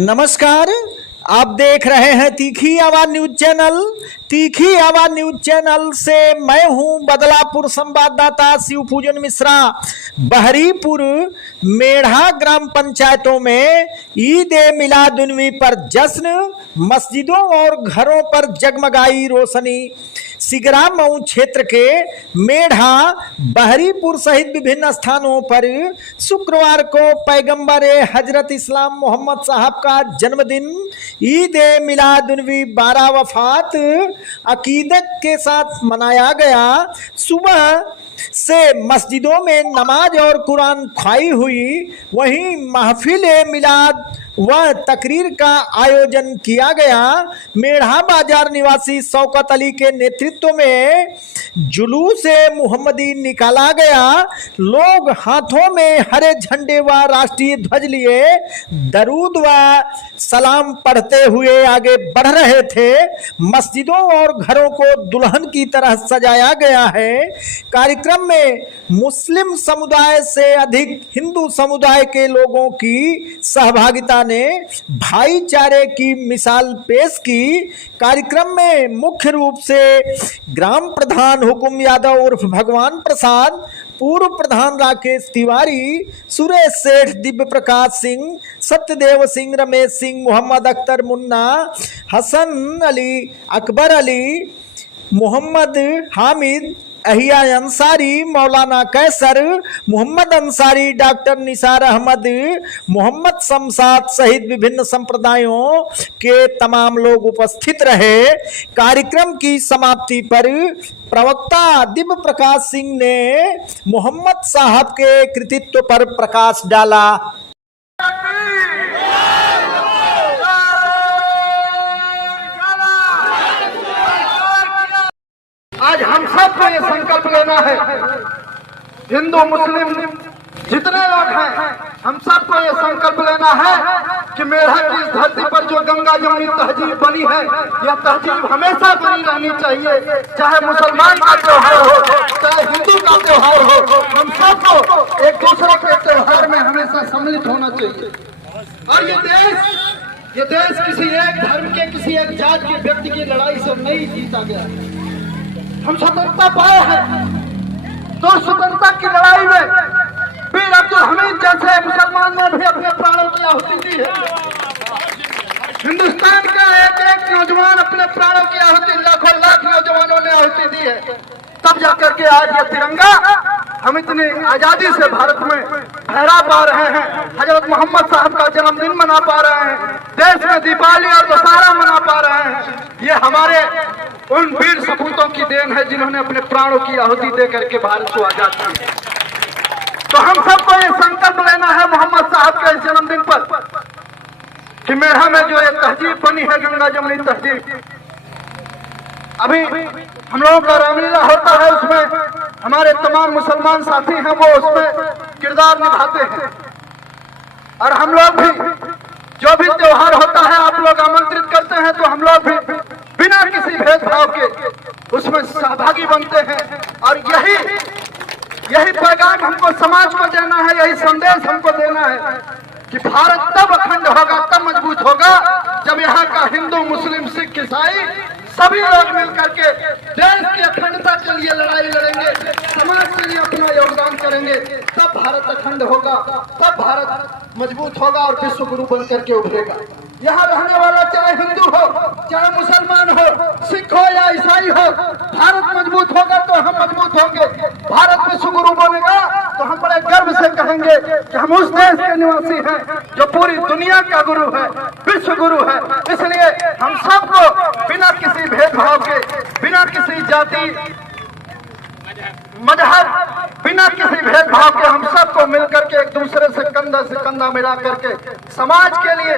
नमस्कार, आप देख रहे हैं तीखी आवाज न्यूज चैनल। तीखी आवाज न्यूज चैनल से मैं हूं बदलापुर संवाददाता शिवपूजन मिश्रा। बहरीपुर मेढ़ा ग्राम पंचायतों में ईद ए मिलादुन्नबी पर जश्न, मस्जिदों और घरों पर जगमगाई रोशनी। सिगरा मऊ क्षेत्र के मेढ़ा, बहरीपुर सहित विभिन्न स्थानों पर शुक्रवार को पैगंबर हजरत इस्लाम मोहम्मद साहब का जन्मदिन ईद ए मिलादुन्नबी बारवफात अकीदत के साथ मनाया गया। सुबह से मस्जिदों में नमाज और कुरान ख्वाई हुई, वहीं महफिल ए मिलाद व तकरीर का आयोजन किया गया। मेढ़ा बाजार निवासी शौकत अली के नेतृत्व में जुलूस मुहम्मदी निकाला गया। लोग हाथों में हरे झंडे व राष्ट्रीय ध्वज लिए दरूद व सलाम पढ़ते हुए आगे बढ़ रहे थे। मस्जिदों और घरों को दुल्हन की तरह सजाया गया है। कार्यक्रम में मुस्लिम समुदाय से अधिक हिंदू समुदाय के लोगों की सहभागिता ने भाईचारे की मिसाल पेश की। कार्यक्रम में मुख्य रूप से ग्राम प्रधान हुकुम यादव उर्फ भगवान प्रसाद, पूर्व प्रधान राकेश तिवारी, सुरेश सेठ, दिव्य प्रकाश सिंह, सत्यदेव सिंह, रमेश सिंह, मोहम्मद अख्तर मुन्ना, हसन अली, अकबर अली, मोहम्मद हामिद, अहिया अंसारी, मौलाना कैसर, मोहम्मद अंसारी, डॉक्टर निसार अहमद, मोहम्मद शमशाद सहित विभिन्न संप्रदायों के तमाम लोग उपस्थित रहे। कार्यक्रम की समाप्ति पर प्रवक्ता दिव्य प्रकाश सिंह ने मोहम्मद साहब के कृतित्व पर प्रकाश डाला। आज हम सबको ये संकल्प लेना है, हिंदू मुस्लिम जितने लोग हैं, हम सबको ये संकल्प लेना है कि मेढ़ा की इस धरती पर जो गंगा जमुनी तहजीब बनी है, यह तहजीब हमेशा बनी रहनी चाहिए। चाहे मुसलमान का त्योहार हो, चाहे हिंदू का त्योहार हो, हम सबको एक दूसरे के त्योहार में हमेशा सम्मिलित होना चाहिए। और ये देश किसी एक धर्म के, किसी एक जात के व्यक्ति की लड़ाई से नहीं जीता गया। हम स्वतंत्रता पाए हैं, तो स्वतंत्रता की लड़ाई में वीर अब्दुल हमीद जैसे मुसलमान ने भी अपने प्राणों की आहुति दी है। हिंदुस्तान का एक एक नौजवान अपने प्राणों की आहुति, लाखों लाख नौजवानों ने आहुति दी है। तब जाकर के आज ये तिरंगा हम इतनी आजादी से भारत में फहरा पा रहे हैं, हजरत मोहम्मद साहब का जन्मदिन मना पा रहे हैं, देश में दीपावली और दशहरा मना पा रहे हैं। ये हमारे उन वीर सपूतों की देन है जिन्होंने अपने प्राणों की आहुति दे करके भारत को आजाद किया। तो हम सबको ये संकल्प लेना है मोहम्मद साहब के जन्मदिन पर कि मेढ़ा में जो ये तहजीब बनी है, गंगा जमुनी तहजीब, अभी हम लोगों का रामलीला होता है, उसमें हमारे तमाम मुसलमान साथी हैं, वो उसमें किरदार निभाते हैं। और हम लोग भी जो भी त्योहार होता है आप लोग आमंत्रित करते हैं, तो हम लोग भी बिना किसी भेदभाव के उसमें सहभागी बनते हैं। और यही पैगाम हमको समाज को देना है, यही संदेश हमको देना है कि भारत तब अखंड होगा, तब मजबूत होगा, जब यहाँ का हिंदू, मुस्लिम, सिख, ईसाई सभी लोग मिलकर के देश की अखंडता के लिए लड़ाई लड़ेंगे, समाज के लिए अपना योगदान करेंगे, तब भारत अखंड होगा, तब भारत मजबूत होगा और विश्व गुरु बन करके उभरेगा। यहाँ रहने वाला चाहे हिंदू हो, चाहे मुसलमान हो, सिख हो या ईसाई हो, भारत मजबूत होगा तो हम मजबूत होंगे। भारत विश्व गुरु बनेगा तो हम बड़े गर्व से कहेंगे कि हम उस देश के निवासी हैं जो पूरी दुनिया का गुरु है, विश्व गुरु है। इसलिए हम सबको बिना किसी भेदभाव के, बिना किसी जाति मजहब, बिना किसी भेदभाव के हम सबको मिलकर के एक दूसरे से कंधा मिला करके समाज के लिए,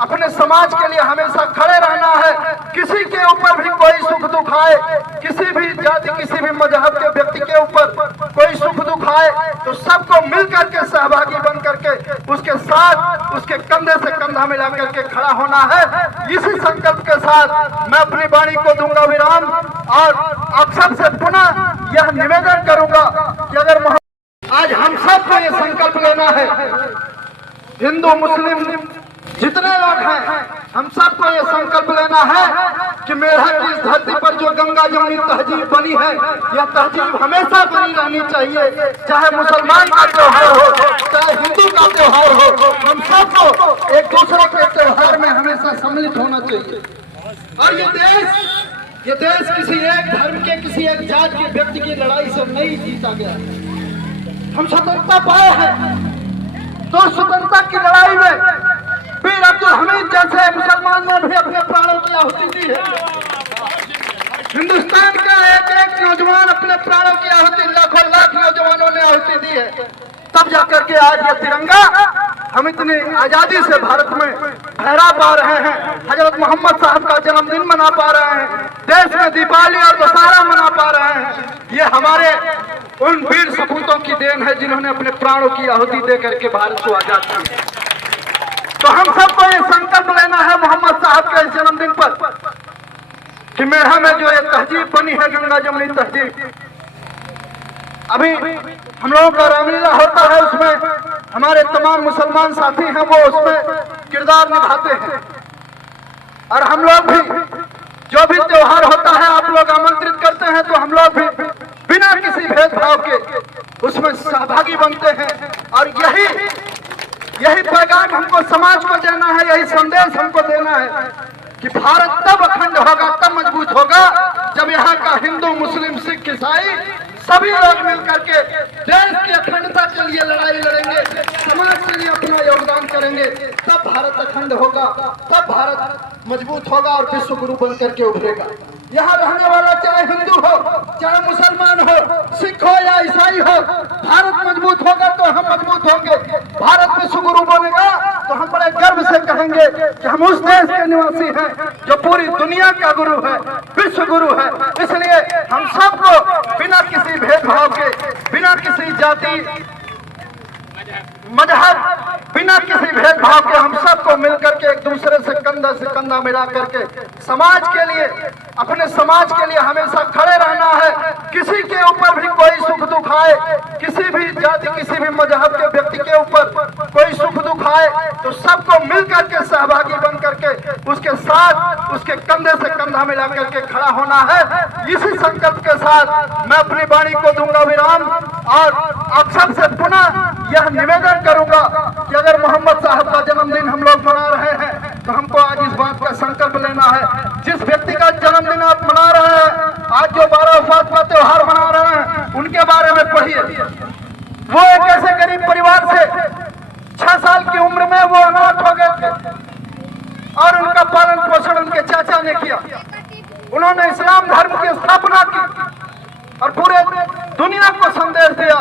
अपने समाज के लिए हमेशा खड़े रहना है। किसी के ऊपर भी कोई सुख दुख आए, किसी भी जाति, किसी भी मजहब के व्यक्ति के ऊपर कोई सुख दुख आए, तो सबको मिलकर के सहभागी बन करके उसके साथ, उसके कंधे से कंधा मिला करके खड़ा होना है। इसी संकल्प के साथ मैं अपनी वाणी को दूंगा विराम और आप सबसे पुनः यह निवेदन करूंगा कि अगर आज हम सबको ये संकल्प लेना है, हिंदू मुस्लिम जितने लोग हैं हम सबको ये संकल्प लेना है कि मेरठ की इस धरती पर जो गंगा जमुनी तहजीब बनी है, यह तहजीब हमेशा बनी रहनी चाहिए। चाहे मुसलमान का त्योहार हो, चाहे हिंदू का त्योहार हो, हम सबको एक दूसरे के त्योहार में हमेशा सम्मिलित होना चाहिए। और ये देश किसी एक धर्म के, किसी एक जात के व्यक्ति की लड़ाई से नहीं जीता गया। हम स्वतंत्रता पाए हैं, तो स्वतंत्रता की लड़ाई में वीर अब्दुल हमीद जैसे मुसलमान ने भी अपने प्राणों की आहुति दी है। हिंदुस्तान का एक एक नौजवान अपने प्राणों की आहुति, लाखों लाख नौजवानों ने आहुति दी है। तब जाकर के आज ये तिरंगा हम इतनी आजादी से भारत में फहरा पा रहे हैं। हजरत मोहम्मद साहब का जन्मदिन मना पा रहे हैं, देश में दीपावली और दशहरा मना पा रहे हैं। ये हमारे उन वीर सपूतों की देन है जिन्होंने अपने प्राणों की आहुति दे करके भारत को आजाद किया। तो हम सबको ये संकल्प लेना है मोहम्मद साहब के जन्मदिन पर कि मेरठ में जो ये तहजीब बनी है, गंगा जमुनी तहजीब, अभी हम लोगों का रामलीला होता है, उसमें हमारे तमाम मुसलमान साथी हैं, वो उसमें किरदार निभाते हैं। और हम लोग भी जो भी त्योहार होता है आप लोग आमंत्रित करते हैं, तो हम लोग भी बिना किसी भेदभाव के उसमें सहभागी बनते हैं। और यही पैगाम हमको समाज को देना है, यही संदेश हमको देना है कि भारत तब अखंड होगा, तब मजबूत होगा जब यहाँ का हिंदू, मुस्लिम, सिख, ईसाई सभी लोग मिलकर के देश की अखंडता के लिए लड़ाई लड़ेंगे, समाज के लिए अपना योगदान करेंगे। तब भारत अखंड होगा, तब भारत मजबूत होगा और विश्व गुरु बन करके उभरेगा। यहाँ रहने वाला चाहे हिंदू हो, चाहे मुसलमान हो, सिख हो या ईसाई हो, भारत मजबूत होगा तो हम मजबूत होंगे। भारत विश्व गुरु बनेगा तो हम बड़े गर्व से कहेंगे कि हम उस देश के निवासी हैं जो पूरी दुनिया का गुरु है, विश्व गुरु है। इसलिए हम सबको बिना किसी भेदभाव के, बिना किसी जाति मजहब, बिना किसी भेदभाव के हम सबको मिलकर के एक दूसरे से कंधा मिला करके समाज के लिए, अपने समाज के लिए हमेशा खड़े रहना है। किसी के ऊपर भी कोई सुख दुख आए, किसी भी जाति, किसी भी मजहब के व्यक्ति के ऊपर कोई सुख दुख आए तो सबको मिलकर के सहभागी बन करके उसके साथ, उसके कंधे से कंधा मिला करके खड़ा होना है। इसी संकल्प के साथ मैं अपनी वाणी को दूंगा विराम और आप सबसे पुनः यह निवेदन करूंगा कि अगर मोहम्मद साहब का जन्मदिन हम लोग मना रहे हैं तो हमको आज इस बात का संकल्प लेना है। जिस व्यक्ति का जन्मदिन आप मना रहे हैं, आज जो 12 वफात का त्योहार मना रहे हैं, उनके बारे में पढ़िए। वो एक ऐसे गरीब परिवार से 6 साल की उम्र में वो अनाथ हो गए थे और उनका पालन पोषण उनके चाचा ने किया। उन्होंने इस्लाम धर्म की स्थापना की और पूरे दुनिया को संदेश दिया,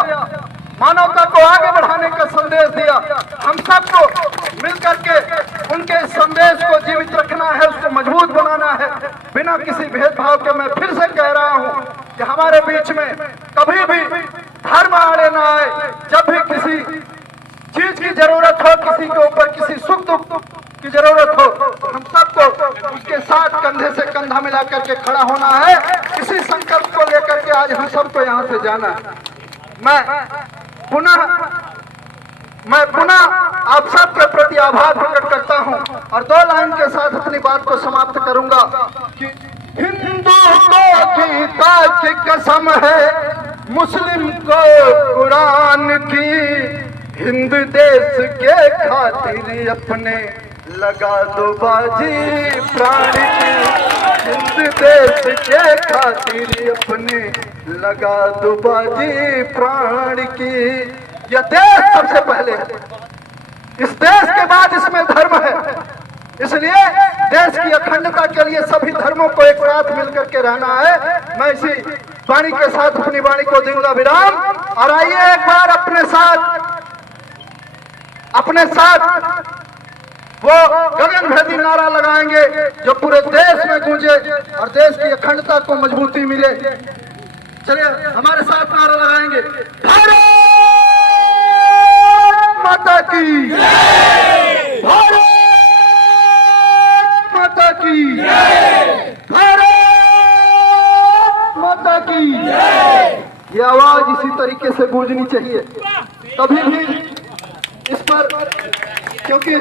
मानवता को आगे बढ़ाने का संदेश दिया। हम सबको मिलकर के उनके संदेश को जीवित रखना है, उसको मजबूत बनाना है बिना किसी भेदभाव के। मैं फिर से कह रहा हूँ कि हमारे बीच में कभी भी धर्म आड़े ना आए। जब भी किसी चीज की जरूरत हो, किसी के ऊपर किसी सुख दुख की जरूरत हो, हम सबको उसके साथ कंधे से कंधा मिला करके खड़ा होना है। इसी संकल्प को लेकर के आज हम सबको यहाँ से जाना है। मैं पुनः आप सबके प्रति आभार प्रकट करता हूं और 2 लाइन के साथ अपनी बात को समाप्त करूंगा कि हिंदू को गीता की कसम है, मुस्लिम को कुरान की, हिंद देश के खातिर अपने लगा दो बाजी प्राण की, हिंद देश के खातिर अपने लगा दो बाजी प्राण की। यह देश सबसे पहले है, इस देश के बाद इसमें धर्म है। इसलिए देश की अखंडता के लिए सभी धर्मों को एक साथ मिलकर के रहना है। मैं इसी वाणी के साथ अपनी वाणी को दूंगा विराम और आइए एक बार अपने साथ वो गगनभेदी नारा लगाएंगे जो पूरे देश में गूंजे और देश की अखंडता को मजबूती मिले। चलिए हमारे साथ नारा लगाएंगे, भारत माता की जय, भारत माता की जय, भारत माता की जय। ये आवाज इसी तरीके से गूंजनी चाहिए। कभी भी इस पर, क्योंकि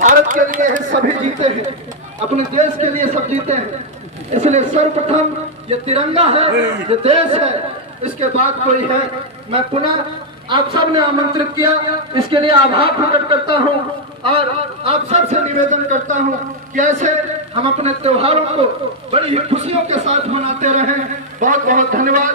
भारत के लिए है, सभी जीते हैं, अपने देश के लिए सब जीते हैं। इसलिए सर्वप्रथम ये तिरंगा है, ये देश है, इसके बाद कोई है। मैं पुनः आप सब ने आमंत्रित किया, इसके लिए आभार प्रकट करता हूँ और आप सब से निवेदन करता हूँ कि ऐसे हम अपने त्योहारों को बड़ी ही खुशियों के साथ मनाते रहें। बहुत बहुत धन्यवाद।